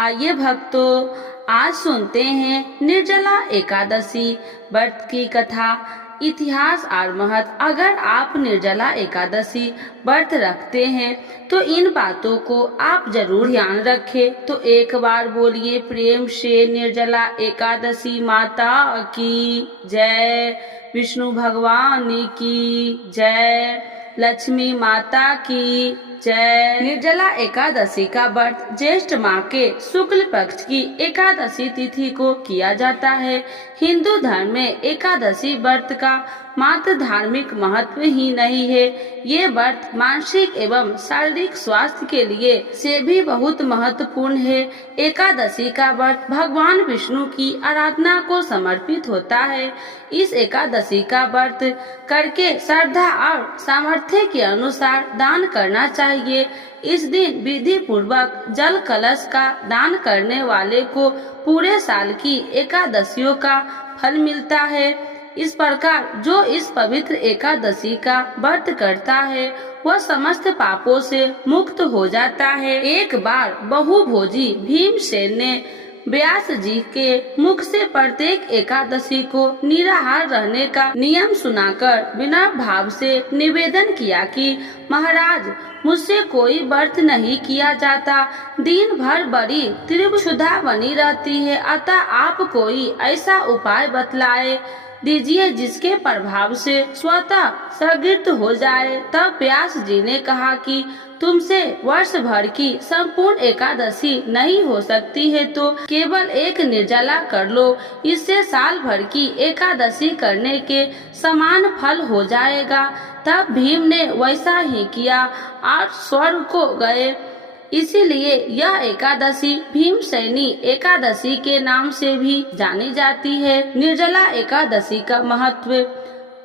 आइए भक्तों, आज सुनते हैं निर्जला एकादशी व्रत की कथा, इतिहास और महत्व। अगर आप निर्जला एकादशी व्रत रखते हैं तो इन बातों को आप जरूर ध्यान रखें। तो एक बार बोलिए प्रेम से, निर्जला एकादशी माता की जय, विष्णु भगवान की जय, लक्ष्मी माता की जय। निर्जला एकादशी का व्रत ज्येष्ठ माह के शुक्ल पक्ष की एकादशी तिथि को किया जाता है। हिंदू धर्म में एकादशी व्रत का मात्र धार्मिक महत्व ही नहीं है, ये व्रत मानसिक एवं शारीरिक स्वास्थ्य के लिए से भी बहुत महत्वपूर्ण है। एकादशी का व्रत भगवान विष्णु की आराधना को समर्पित होता है। इस एकादशी का व्रत करके श्रद्धा और सामर्थ्य के अनुसार दान करना चाहिए। इस दिन विधि पूर्वक जल कलश का दान करने वाले को पूरे साल की एकादशियों का फल मिलता है। इस प्रकार जो इस पवित्र एकादशी का व्रत करता है वह समस्त पापों से मुक्त हो जाता है। एक बार बहुभोजी भीमसेन ने व्यास जी के मुख से प्रत्येक एकादशी को निराहार रहने का नियम सुनाकर बिना भाव से निवेदन किया कि महाराज, मुझसे कोई व्रत नहीं किया जाता, दिन भर बड़ी तीव्र क्षुधा बनी रहती है, अतः आप कोई ऐसा उपाय बतलाए दीजिए जिसके प्रभाव से स्वतः सगित हो जाए। तब व्यास जी ने कहा कि तुमसे वर्ष भर की संपूर्ण एकादशी नहीं हो सकती है तो केवल एक निर्जला कर लो, इससे साल भर की एकादशी करने के समान फल हो जाएगा। तब भीम ने वैसा ही किया और स्वर्ग को गए। इसीलिए यह एकादशी भीमसेनी एकादशी के नाम से भी जानी जाती है। निर्जला एकादशी का महत्व।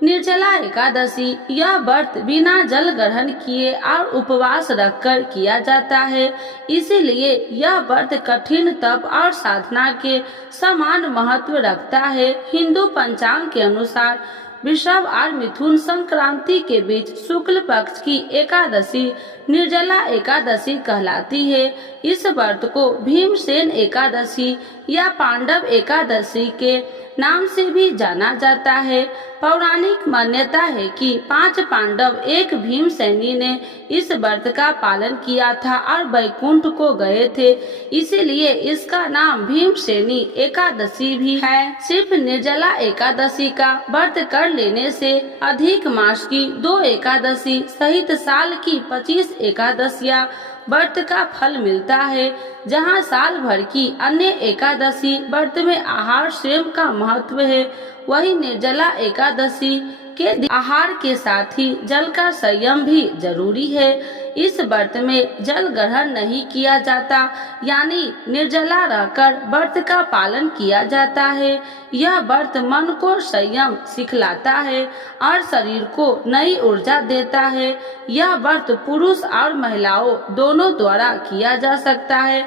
निर्जला एकादशी यह व्रत बिना जल ग्रहण किए और उपवास रखकर किया जाता है। इसीलिए यह व्रत कठिन तप और साधना के समान महत्व रखता है। हिंदू पंचांग के अनुसार वृषभ और मिथुन संक्रांति के बीच शुक्ल पक्ष की एकादशी निर्जला एकादशी कहलाती है। इस व्रत को भीमसेन एकादशी या पांडव एकादशी के नाम से भी जाना जाता है। पौराणिक मान्यता है कि 5 पांडव एक भीमसेनी ने इस व्रत का पालन किया था और वैकुंठ को गए थे, इसीलिए इसका नाम भीमसेनी एकादशी भी है। सिर्फ निर्जला एकादशी का व्रत कर लेने से अधिक मास की 2 एकादशी सहित साल की 25 एकादशियां व्रत का फल मिलता है। जहां साल भर की अन्य एकादशी व्रत में आहार सेवन का महत्व है, वही निर्जला एकादशी के आहार के साथ ही जल का संयम भी जरूरी है। इस व्रत में जल ग्रहण नहीं किया जाता, यानी निर्जला रहकर व्रत का पालन किया जाता है। यह व्रत मन को संयम सिखलाता है और शरीर को नई ऊर्जा देता है। यह व्रत पुरुष और महिलाओं दोनों द्वारा किया जा सकता है।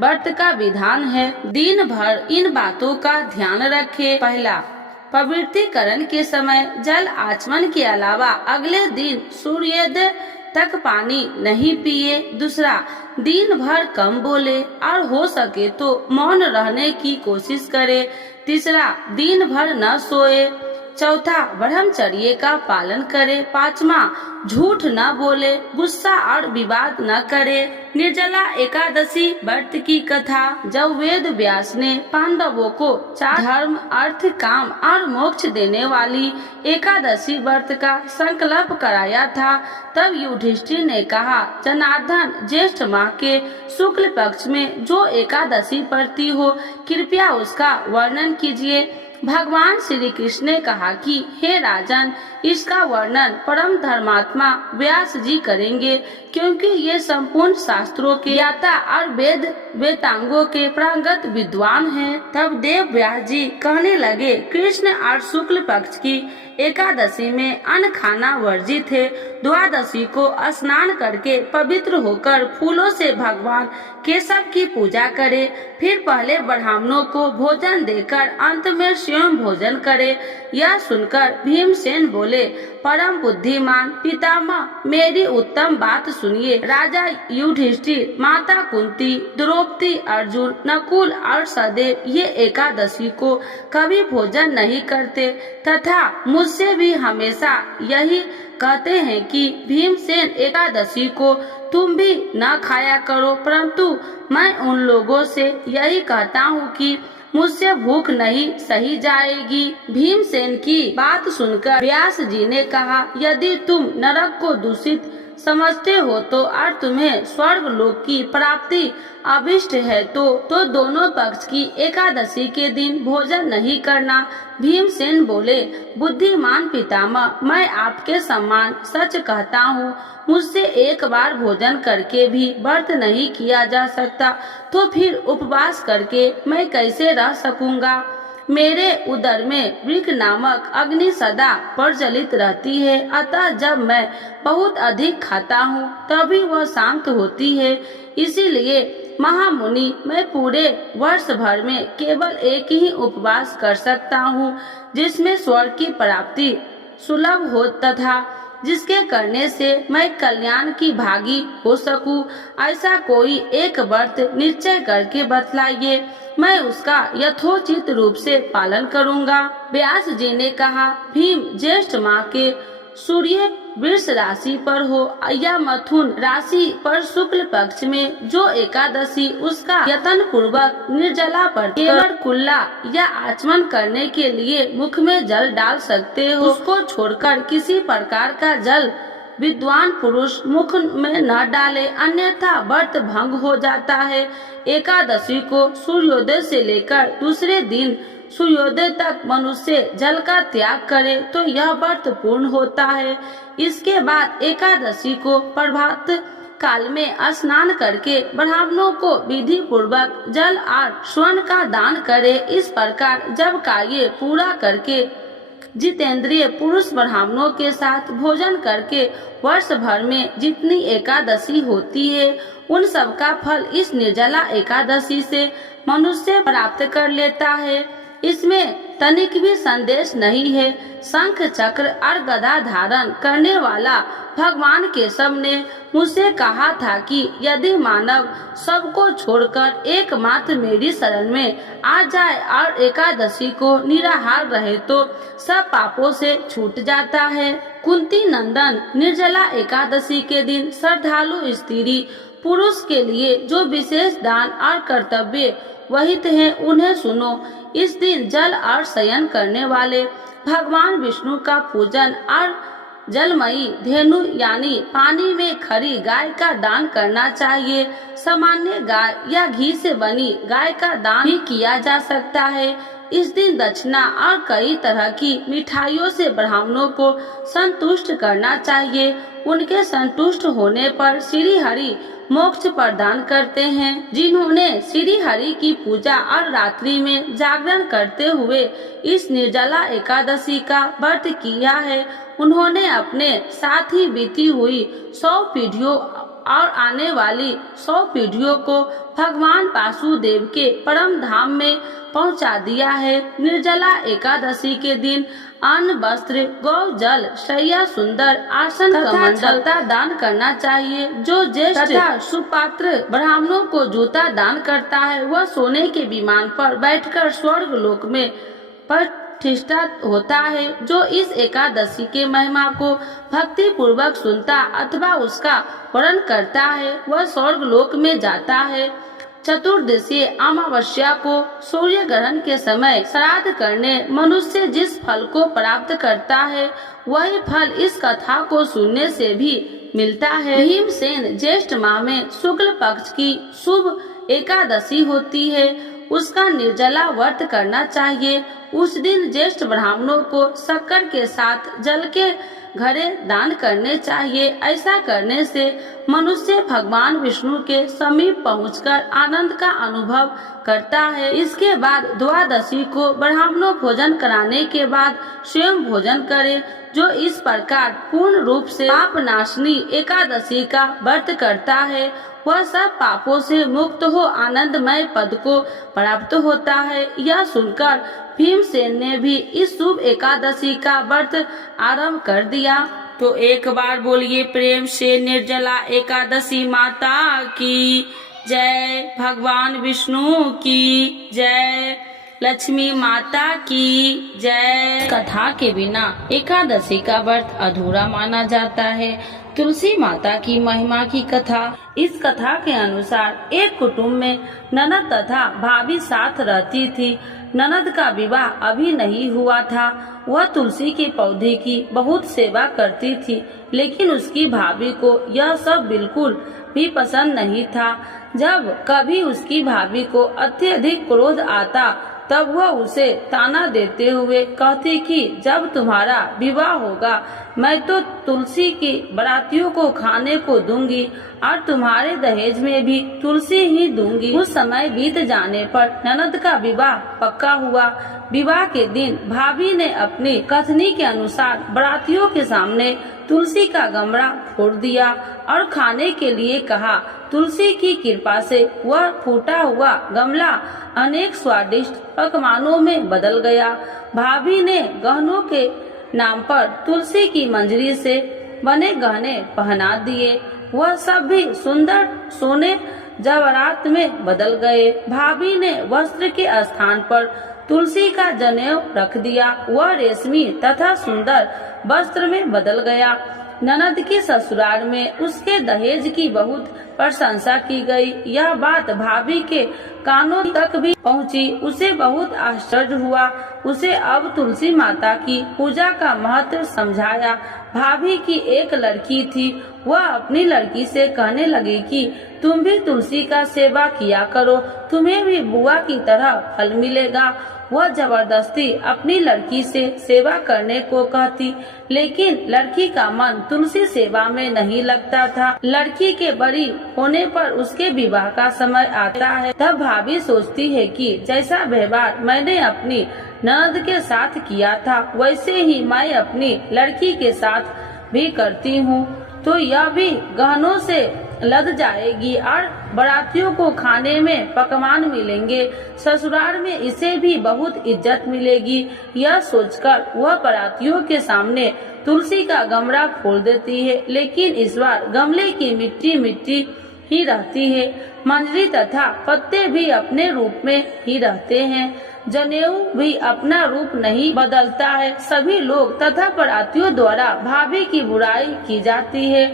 व्रत का विधान है, दिन भर इन बातों का ध्यान रखें। पहला, पवित्रीकरण के समय जल आचमन के अलावा अगले दिन सूर्योदय तक पानी नहीं पिए। दूसरा, दिन भर कम बोले और हो सके तो मौन रहने की कोशिश करे। तीसरा, दिन भर न सोए। चौथा, ब्रह्मचर्य का पालन करे। पांचवा, झूठ न बोले, गुस्सा और विवाद न करे। निर्जला एकादशी व्रत की कथा। जब वेद व्यास ने पांडवों को 4 धर्म, अर्थ, काम और मोक्ष देने वाली एकादशी व्रत का संकल्प कराया था, तब युधिष्ठिर ने कहा, जनार्दन, ज्येष्ठ माह के शुक्ल पक्ष में जो एकादशी पड़ती हो, कृपया उसका वर्णन कीजिए। भगवान श्री कृष्ण ने कहा कि हे राजन, इसका वर्णन परम धर्मात्मा व्यास जी करेंगे, क्योंकि ये संपूर्ण शास्त्रों के ज्ञाता और वेद वेदांगों के प्रांगत विद्वान हैं। तब देव व्यास जी कहने लगे, कृष्ण और शुक्ल पक्ष की एकादशी में अन्न खाना वर्जित है। द्वादशी को स्नान करके पवित्र होकर फूलों से भगवान केशव की पूजा करे, फिर पहले ब्राह्मणों को भोजन देकर अंत में स्वयं भोजन करे। यह सुनकर भीमसेन बोले, परम बुद्धिमान पितामह, मेरी उत्तम बात सुनिए। राजा युधिष्ठिर, माता कुंती, द्रौपदी, अर्जुन, नकुल और सहदेव ये एकादशी को कभी भोजन नहीं करते तथा मुझसे भी हमेशा यही कहते हैं कि भीमसेन एकादशी को तुम भी न खाया करो, परंतु मैं उन लोगों से यही कहता हूँ कि मुझसे भूख नहीं सही जाएगी। भीमसेन की बात सुनकर व्यास जी ने कहा, यदि तुम नरक को दूषित समझते हो तो और तुम्हें स्वर्ग लोक की प्राप्ति अभिष्ट है तो दोनों पक्ष की एकादशी के दिन भोजन नहीं करना। भीमसेन बोले, बुद्धिमान पितामह, मैं आपके सम्मान सच कहता हूँ, मुझसे एक बार भोजन करके भी व्रत नहीं किया जा सकता, तो फिर उपवास करके मैं कैसे रह सकूंगा। मेरे उदर में वृक नामक अग्नि सदा प्रज्वलित रहती है, अतः जब मैं बहुत अधिक खाता हूँ तभी वह शांत होती है। इसीलिए महामुनि, मैं पूरे वर्ष भर में केवल एक ही उपवास कर सकता हूँ जिसमें स्वर्ग की प्राप्ति सुलभ हो तथा जिसके करने से मैं कल्याण की भागी हो सकूं। ऐसा कोई एक व्रत निश्चय करके बतलाइए, मैं उसका यथोचित रूप से पालन करूंगा। व्यास जी ने कहा, भीम, ज्येष्ठ माह के सूर्य वृष राशि पर हो या मथुन राशि पर शुक्ल पक्ष में जो एकादशी उसका यत्न पूर्वक निर्जला पर केवल कुल्ला या आचमन करने के लिए मुख में जल डाल सकते हो, उसको छोड़कर किसी प्रकार का जल विद्वान पुरुष मुख में न डाले, अन्यथा व्रत भंग हो जाता है। एकादशी को सूर्योदय से लेकर दूसरे दिन सूर्योदय तक मनुष्य जल का त्याग करे तो यह व्रत पूर्ण होता है। इसके बाद एकादशी को प्रभात काल में स्नान करके ब्राह्मणों को विधि पूर्वक जल और स्वर्ण का दान करे। इस प्रकार जब कार्य पूरा करके जितेंद्रिय पुरुष ब्राह्मणों के साथ भोजन करके वर्ष भर में जितनी एकादशी होती है उन सब का फल इस निर्जला एकादशी से मनुष्य प्राप्त कर लेता है। इसमें तनिक भी संदेश नहीं है। शंख चक्र और गदा धारण करने वाला भगवान केशव ने मुझसे कहा था कि यदि मानव सबको छोड़कर एकमात्र मेरी शरण में आ जाए और एकादशी को निराहार रहे तो सब पापों से छूट जाता है। कुंती नंदन, निर्जला एकादशी के दिन श्रद्धालु स्त्री पुरुष के लिए जो विशेष दान और कर्तव्य वहित हैं उन्हें सुनो। इस दिन जल और शयन करने वाले भगवान विष्णु का पूजन और जलमयी धेनु यानी पानी में खड़ी गाय का दान करना चाहिए। सामान्य गाय या घी से बनी गाय का दान भी किया जा सकता है। इस दिन दक्षिणा और कई तरह की मिठाइयों से ब्राह्मणों को संतुष्ट करना चाहिए। उनके संतुष्ट होने पर श्री हरि मोक्ष प्रदान करते हैं। जिन्होंने श्री हरि की पूजा और रात्रि में जागरण करते हुए इस निर्जला एकादशी का व्रत किया है उन्होंने अपने साथ ही बीती हुई 100 पीढ़ियों और आने वाली 100 पीढ़ियों को भगवान वासुदेव के परम धाम में पहुंचा दिया है। निर्जला एकादशी के दिन अन्न, वस्त्र, गौ जल, शैया, सुंदर आसन, कमंडल दान करना चाहिए। जो ज्येष्ठ तथा सुपात्र ब्राह्मणों को जूता दान करता है वह सोने के विमान पर बैठकर स्वर्ग लोक में प्रतिष्ठा होता है। जो इस एकादशी के महिमा को भक्ति पूर्वक सुनता अथवा उसका वर्णन करता है वह स्वर्ग लोक में जाता है। चतुर्दशी अमावस्या को सूर्य ग्रहण के समय श्राद्ध करने मनुष्य जिस फल को प्राप्त करता है वही फल इस कथा को सुनने से भी मिलता है। भीमसेन, ज्येष्ठ माह में शुक्ल पक्ष की शुभ एकादशी होती है, उसका निर्जला व्रत करना चाहिए। उस दिन ज्येष्ठ ब्राह्मणों को शक्कर के साथ जल के घड़े दान करने चाहिए। ऐसा करने से मनुष्य भगवान विष्णु के समीप पहुंचकर आनंद का अनुभव करता है। इसके बाद द्वादशी को ब्राह्मणों भोजन कराने के बाद स्वयं भोजन करे। जो इस प्रकार पूर्ण रूप से पाप नाशनी एकादशी का व्रत करता है वह सब पापों से मुक्त हो आनंदमय पद को प्राप्त होता है। यह सुनकर भीमसेन ने भी इस शुभ एकादशी का व्रत आरंभ कर दिया। तो एक बार बोलिए प्रेम से निर्जला एकादशी माता की जय, भगवान विष्णु की जय, लक्ष्मी माता की जय। कथा के बिना एकादशी का व्रत अधूरा माना जाता है। तुलसी माता की महिमा की कथा। इस कथा के अनुसार एक कुटुंब में ननद तथा भाभी साथ रहती थी। ननद का विवाह अभी नहीं हुआ था। वह तुलसी के पौधे की बहुत सेवा करती थी, लेकिन उसकी भाभी को यह सब बिल्कुल भी पसंद नहीं था। जब कभी उसकी भाभी को अत्यधिक क्रोध आता तब वह उसे ताना देते हुए कहती कि जब तुम्हारा विवाह होगा मैं तो तुलसी की बारातियों को खाने को दूंगी और तुम्हारे दहेज में भी तुलसी ही दूंगी। कुछ समय बीत जाने पर ननद का विवाह पक्का हुआ। विवाह के दिन भाभी ने अपनी कथनी के अनुसार बारातियों के सामने तुलसी का गमला फोड़ दिया और खाने के लिए कहा। तुलसी की कृपा से वह फूटा हुआ गमला अनेक स्वादिष्ट पकवानों में बदल गया। भाभी ने गहनों के नाम पर तुलसी की मंजरी से बने गहने पहना दिए। वह सब भी सुंदर सोने जवाहरात में बदल गए। भाभी ने वस्त्र के स्थान पर तुलसी का जनेऊ रख दिया। वह रेशमी तथा सुंदर वस्त्र में बदल गया। ननद के ससुराल में उसके दहेज की बहुत प्रशंसा की गई। यह बात भाभी के कानों तक भी पहुंची। उसे बहुत आश्चर्य हुआ। उसे अब तुलसी माता की पूजा का महत्व समझाया। भाभी की एक लड़की थी। वह अपनी लड़की से कहने लगी कि तुम भी तुलसी का सेवा किया करो, तुम्हें भी बुआ की तरह फल मिलेगा। वह जबरदस्ती अपनी लड़की से सेवा करने को कहती, लेकिन लड़की का मन तुलसी सेवा में नहीं लगता था। लड़की के बड़ी होने पर उसके विवाह का समय आता है। तब भाभी सोचती है कि जैसा व्यवहार मैंने अपनी ननद के साथ किया था वैसे ही मैं अपनी लड़की के साथ भी करती हूँ, तो यह भी गहनों से लद जाएगी और बारातियों को खाने में पकवान मिलेंगे। ससुराल में इसे भी बहुत इज्जत मिलेगी। यह सोचकर वह बारातियों के सामने तुलसी का गमला फोड़ देती है, लेकिन इस बार गमले की मिट्टी मिट्टी ही रहती है। मंजरी तथा पत्ते भी अपने रूप में ही रहते हैं। जनेऊ भी अपना रूप नहीं बदलता है। सभी लोग तथा बारातियों द्वारा भाभी की बुराई की जाती है।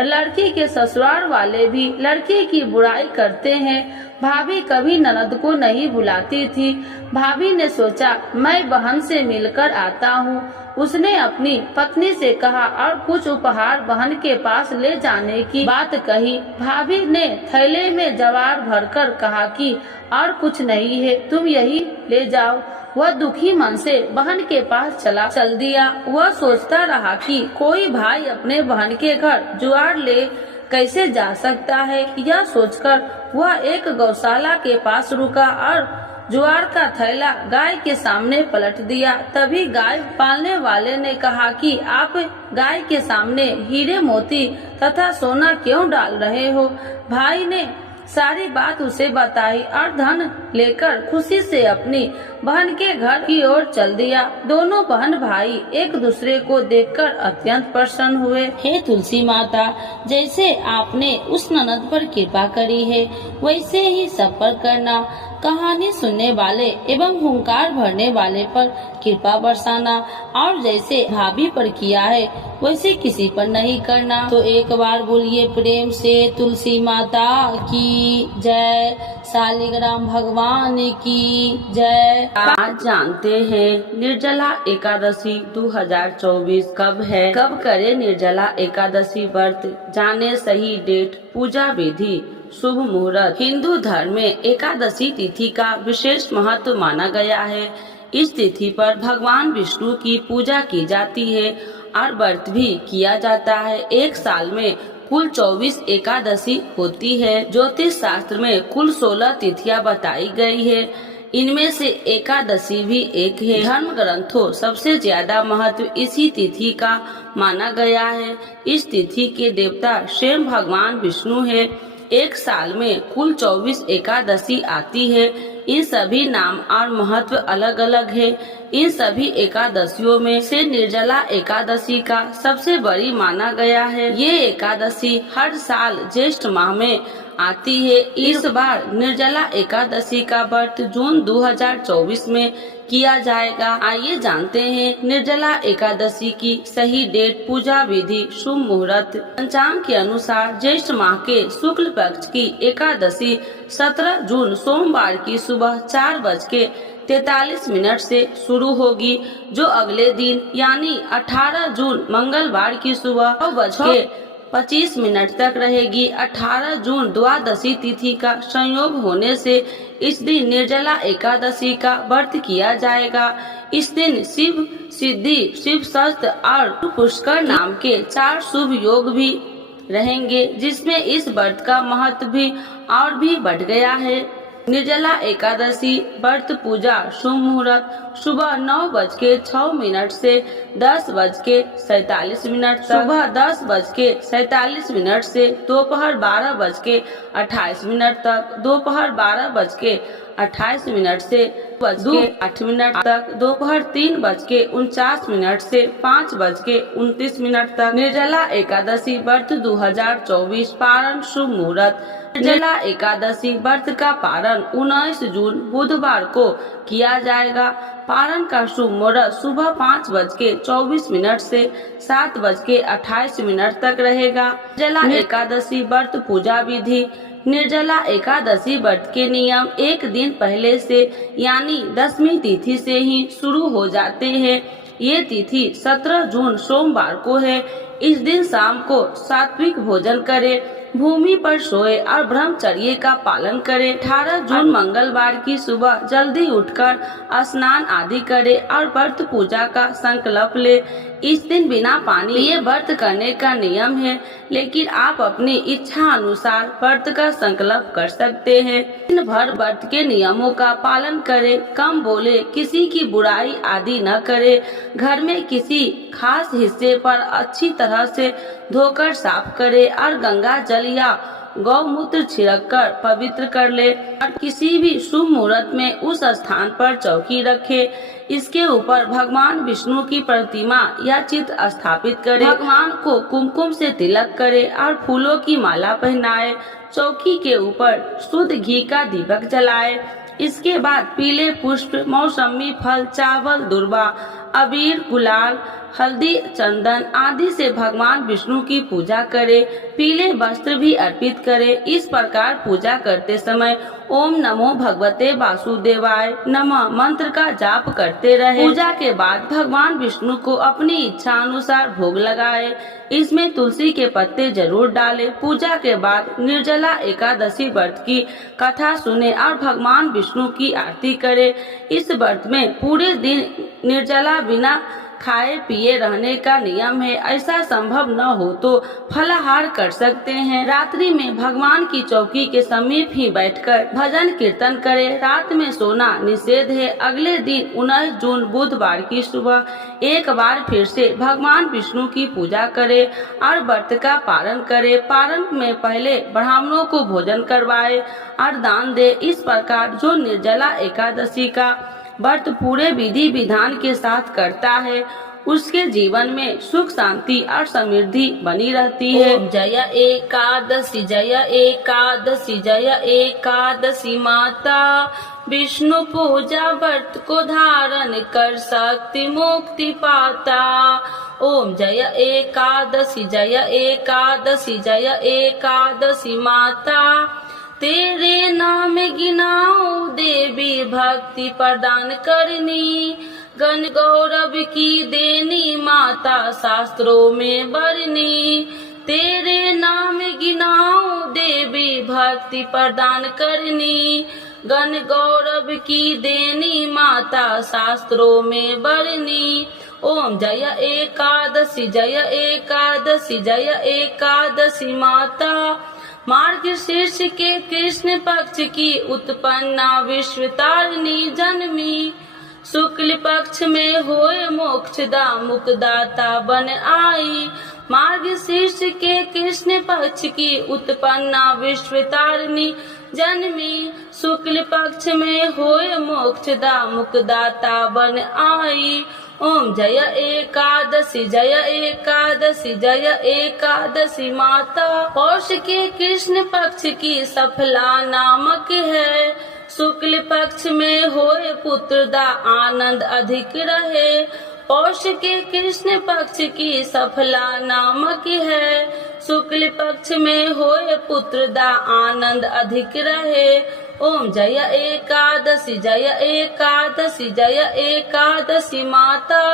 लड़की के ससुराल वाले भी लड़की की बुराई करते हैं। भाभी कभी ननद को नहीं बुलाती थी। भाभी ने सोचा मैं बहन से मिलकर आता हूँ। उसने अपनी पत्नी से कहा और कुछ उपहार बहन के पास ले जाने की बात कही। भाभी ने थैले में जवार भरकर कहा कि और कुछ नहीं है, तुम यही ले जाओ। वह दुखी मन से बहन के पास चल दिया। वह सोचता रहा कि कोई भाई अपने बहन के घर जुआर ले कैसे जा सकता है। यह सोचकर वह एक गौशाला के पास रुका और जुआर का थैला गाय के सामने पलट दिया। तभी गाय पालने वाले ने कहा कि आप गाय के सामने हीरे मोती तथा सोना क्यों डाल रहे हो। भाई ने सारी बात उसे बताई और धन लेकर खुशी से अपनी बहन के घर की ओर चल दिया। दोनों बहन भाई एक दूसरे को देखकर अत्यंत प्रसन्न हुए। हे तुलसी माता, जैसे आपने उस ननद पर कृपा करी है वैसे ही सब पर करना। कहानी सुनने वाले एवं हुंकार भरने वाले पर कृपा बरसाना, और जैसे भाभी पर किया है वैसे किसी पर नहीं करना। तो एक बार बोलिए प्रेम से तुलसी माता की जय, शालिग्राम भगवान की जय। आज जानते हैं निर्जला एकादशी 2024 कब है। कब करे निर्जला एकादशी व्रत, जाने सही डेट, पूजा विधि, शुभ मुहूर्त। हिंदू धर्म में एकादशी तिथि का विशेष महत्व माना गया है। इस तिथि पर भगवान विष्णु की पूजा की जाती है और व्रत भी किया जाता है। एक साल में कुल 24 एकादशी होती है। ज्योतिष शास्त्र में कुल 16 तिथियां बताई गई है। इनमें से एकादशी भी एक है। धर्म ग्रंथों सबसे ज्यादा महत्व इसी तिथि का माना गया है। इस तिथि के देवता स्वयं भगवान विष्णु है। एक साल में कुल 24 एकादशी आती है। इन सभी नाम और महत्व अलग अलग है। इन सभी एकादशियों में से निर्जला एकादशी का सबसे बड़ी माना गया है। ये एकादशी हर साल ज्येष्ठ माह में आती है। इस बार निर्जला एकादशी का व्रत जून 2024 में किया जाएगा। आइए जानते हैं निर्जला एकादशी की सही डेट, पूजा विधि, शुभ मुहूर्त। पंचांग के अनुसार ज्येष्ठ माह के शुक्ल पक्ष की एकादशी 17 जून सोमवार की सुबह 4:43 से शुरू होगी, जो अगले दिन यानी 18 जून मंगलवार की सुबह 9:25 तक रहेगी। 18 जून द्वादशी तिथि का संयोग होने से इस दिन निर्जला एकादशी का व्रत किया जाएगा। इस दिन शिव सिद्धि, शिव शस्त्र और पुष्कर नाम के 4 शुभ योग भी रहेंगे, जिसमें इस व्रत का महत्व भी और भी बढ़ गया है। निर्जला एकादशी व्रत पूजा शुभ मुहूर्त सुबह 9:06 से 10:47 तक, सुबह 10:47 से दोपहर 12:28 तक, दोपहर 12:28 से 2:08 तक, दोपहर 3:49 से 5:29 तक। निर्जला एकादशी व्रत 2024 पारण शुभ मुहूर्त। निर्जला एकादशी व्रत का पारण 19 जून बुधवार को किया जाएगा। पारण का शुभ मुहूर्त सुबह 5:24 से 7:28 तक रहेगा। निर्जला एकादशी व्रत पूजा विधि। निर्जला एकादशी व्रत के नियम एक दिन पहले से यानी 10वीं तिथि से ही शुरू हो जाते हैं। ये तिथि 17 जून सोमवार को है। इस दिन शाम को सात्विक भोजन करें, भूमि पर सोए और ब्रह्मचर्य का पालन करें। 18 जून मंगलवार की सुबह जल्दी उठकर स्नान आदि करें और व्रत पूजा का संकल्प ले। इस दिन बिना पानी पिए व्रत करने का नियम है, लेकिन आप अपनी इच्छा अनुसार व्रत का संकल्प कर सकते हैं। दिन भर व्रत के नियमों का पालन करें, कम बोले, किसी की बुराई आदि न करें, घर में किसी खास हिस्से पर अच्छी तरह से धोकर साफ करें और गंगा जल या गौमूत्र छिड़ककर पवित्र कर ले और किसी भी शुभ मुहूर्त में उस स्थान पर चौकी रखे। इसके ऊपर भगवान विष्णु की प्रतिमा या चित्र स्थापित करें। भगवान को कुमकुम से तिलक करे और फूलों की माला पहनाए। चौकी के ऊपर शुद्ध घी का दीपक जलाए। इसके बाद पीले पुष्प, मौसमी फल, चावल, दुर्वा, अबीर, गुलाल, हल्दी, चंदन आदि से भगवान विष्णु की पूजा करें। पीले वस्त्र भी अर्पित करें। इस प्रकार पूजा करते समय ओम नमो भगवते वासुदेवाय नमः मंत्र का जाप करते रहे। पूजा के बाद भगवान विष्णु को अपनी इच्छा अनुसार भोग लगाए। इसमें तुलसी के पत्ते जरूर डालें। पूजा के बाद निर्जला एकादशी व्रत की कथा सुने और भगवान विष्णु की आरती करें। इस व्रत में पूरे दिन निर्जला बिना खाए पिए रहने का नियम है। ऐसा संभव न हो तो फलाहार कर सकते हैं। रात्रि में भगवान की चौकी के समीप ही बैठकर भजन कीर्तन करें। रात में सोना निषेध है। अगले दिन 19 जून बुधवार की सुबह एक बार फिर से भगवान विष्णु की पूजा करें और व्रत का पारण करें। पारण में पहले ब्राह्मणों को भोजन करवाए और दान दे। इस प्रकार जो निर्जला एकादशी का व्रत पूरे विधि विधान के साथ करता है, उसके जीवन में सुख शांति और समृद्धि बनी रहती है। जय एकादशी, जय एकादशी, जय एकादशी माता। विष्णु पूजा व्रत को धारण कर शक्ति मुक्ति पाता। ओम जय एकादशी, जय एकादशी, जय एकादशी माता। तेरे नाम गिनाओ देवी भक्ति प्रदान करनी। गण गौरव की देनी माता शास्त्रों में वर्णी। तेरे नाम गिनाओ देवी भक्ति प्रदान करनी। गण गौरव की देनी माता शास्त्रों में वर्णी। ओम जय एकादशी, जय एकादशी, जय एकादशी माता। मार्गशीर्ष के कृष्ण पक्ष की उत्पन्ना विश्व तारिणी जन्मी। शुक्ल पक्ष में होए मोक्षदा मुक्तदाता बन आई। मार्गशीर्ष के कृष्ण पक्ष की उत्पन्ना विश्वतारिणी जन्मी, शुक्ल पक्ष में होए मोक्षदा मुक्तिदाता बन आई। ओम जय एकादशी जय एकादशी जय एकादशी माता। पौष के कृष्ण पक्ष की सफला नामक है, शुक्ल पक्ष में होए पुत्रदा आनंद अधिक रहे। पौष के कृष्ण पक्ष की सफला नामक है, शुक्ल पक्ष में होए पुत्रदा आनंद अधिक रहे। ओम जय एकादशी जय एकादशी जय एकादशी माता।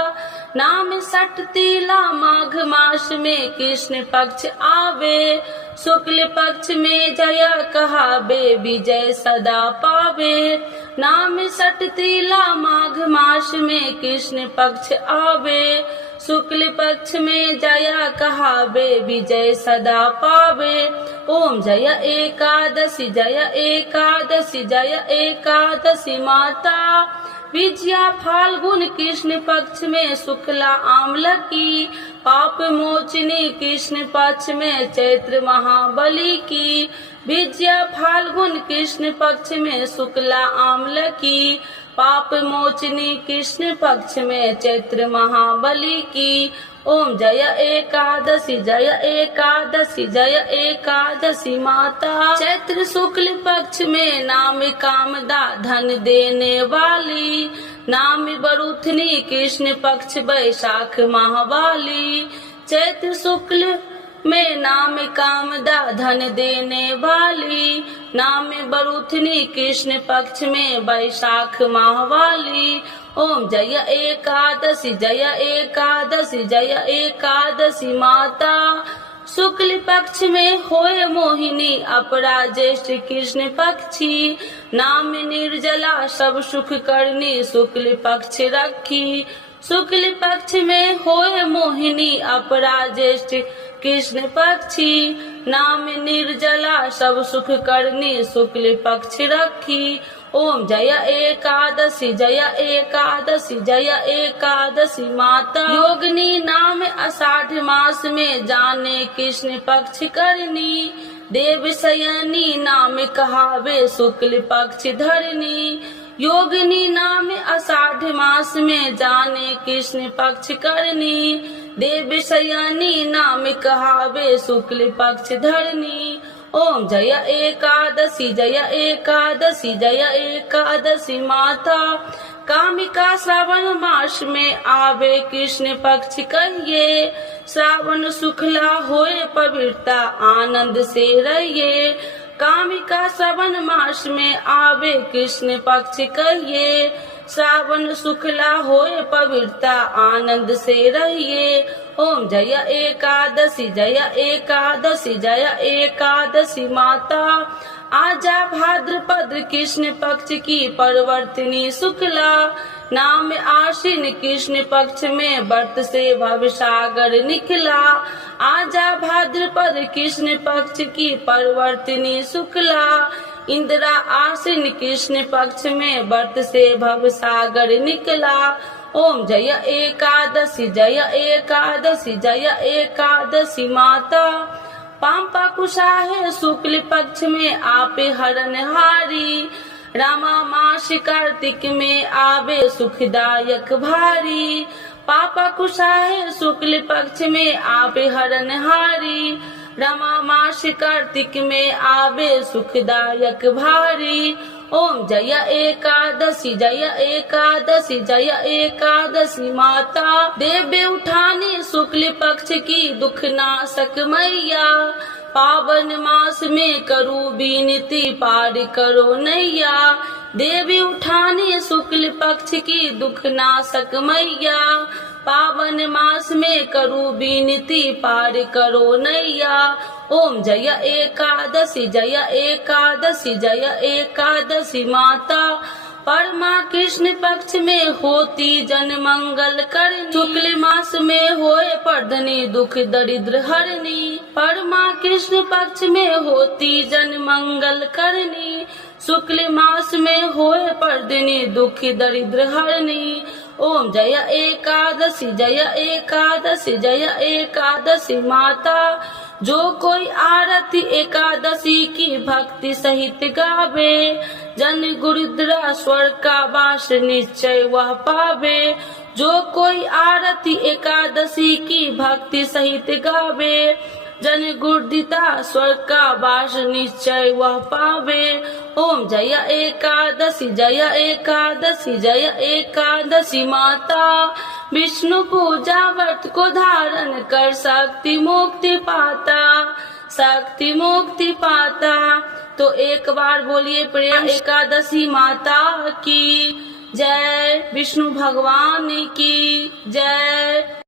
नाम सठ तीला माघ मास में कृष्ण पक्ष आवे, शुक्ल पक्ष में जया कहावे विजय सदा पावे। नाम सठ तीला माघ मास में कृष्ण पक्ष आवे, शुक्ल पक्ष में जया कहावे विजय सदा पावे। ओम जय एकादशी जय एकादशी जय एकादशी माता। विजया फाल्गुन कृष्ण पक्ष में शुक्ला आम्ल की, पाप मोचनी कृष्ण पक्ष में चैत्र महाबली की। विजया फाल्गुन कृष्ण पक्ष में शुक्ला आम्ल की, पाप मोचनी कृष्ण पक्ष में चैत्र महाबली की। ओम जय एकादशी जय एकादशी जय एकादशी माता। चैत्र शुक्ल पक्ष में नाम कामदा धन देने वाली, नाम बरूथनी कृष्ण पक्ष वैशाख माहवाली। चैत्र शुक्ल में नाम कामदा धन देने वाली, नाम बरूथनी कृष्ण पक्ष में वैशाख माहवाली। ओम जय एकादशी जय एकादशी जय एकादशी माता। शुक्ल पक्ष में होए मोहिनी अपरा ज्येष्ठ कृष्ण पक्षी, नाम निर्जला सब सुख करनी शुक्ल पक्ष रखी। शुक्ल पक्ष में होए मोहिनी अपरा ज्येष्ठ कृष्ण पक्षी, नाम निर्जला सब सुख करनी शुक्ल पक्ष रखी। ओम जय एकादशी जय एकादशी जय एकादशी माता। योगिनी नाम आषाढ़ मास में जाने कृष्ण पक्ष करनी, देव शयनी नाम कहावे शुक्ल पक्ष धरनी। योगिनी नाम आषाढ़ मास में जाने कृष्ण पक्ष करनी, देव शयनी नाम कहावे शुक्ल पक्ष धरनी। ओम जय एकादशी जय एकादशी जय एकादशी माता। कामिका श्रावण मास में आवे कृष्ण पक्ष कहिए, श्रावण शुक्ला होए पवित्रता आनंद से रहिए। कामिका श्रावण मास में आवे कृष्ण पक्ष कहिए, श्रावण शुक्ला होए पवित्रता आनंद से रहिए। ओम जय एकादशी जय एकादशी जय एकादशी माता। आजा भाद्रपद कृष्ण पक्ष की परवर्तिनी शुक्ला, नाम आश्विन कृष्ण पक्ष में व्रत से भवसागर निकला। आजा भाद्रपद कृष्ण पक्ष की परवर्तिनी शुक्ला, इंदिरा आश्विन कृष्ण पक्ष में व्रत से भवसागर निकला। ओम जय एकादशी जय एकादशी जय एकादशी माता। पांपा कुशाहे शुक्ल पक्ष में आपे हरणहारी, रामा मास कार्तिक में आवे सुखदायक भारी। पापा कुशाहे शुक्ल पक्ष में आवे हरणहारी, रमा मास कार्तिक में आवे सुखदायक भारी। ओम जय एकादशी जय एकादशी जय एकादशी माता। देवे उठाने शुक्ल पक्ष की दुख नाशक मैया, पावन मास में करू बीनती पार करो नैया। देवी उठाने शुक्ल पक्ष की दुख नाशक मैया, पावन मास में करू बीनती पार करो नैया। ओम जय एकादशी जय एकादशी जय एकादशी माता। परमा कृष्ण पक्ष में होती जन मंगल करनी, शुक्ल मास में होए पर्धनी दुख दरिद्र हरनी। परमा कृष्ण पक्ष में होती जन मंगल करनी, शुक्ल मास में होए पर्धनी दुख दरिद्र हरनी। ओम जय एकादशी जय एकादशी जय एकादशी माता। जो कोई आरती एकादशी की भक्ति सहित गावे, जन गुरुद्रा स्वर्ग का वास निश्चय वह पावे। जो कोई आरती एकादशी की भक्ति सहित गावे, जन गुरुदिता स्वर्ग का वास निश्चय वह पावे। ओम जय एकादशी जय एकादशी जय एकादशी माता। विष्णु पूजा व्रत को धारण कर शक्ति मुक्ति पाता, शक्ति मुक्ति पाता। तो एक बार बोलिए प्रेम एकादशी माता की जय, विष्णु भगवान की जय।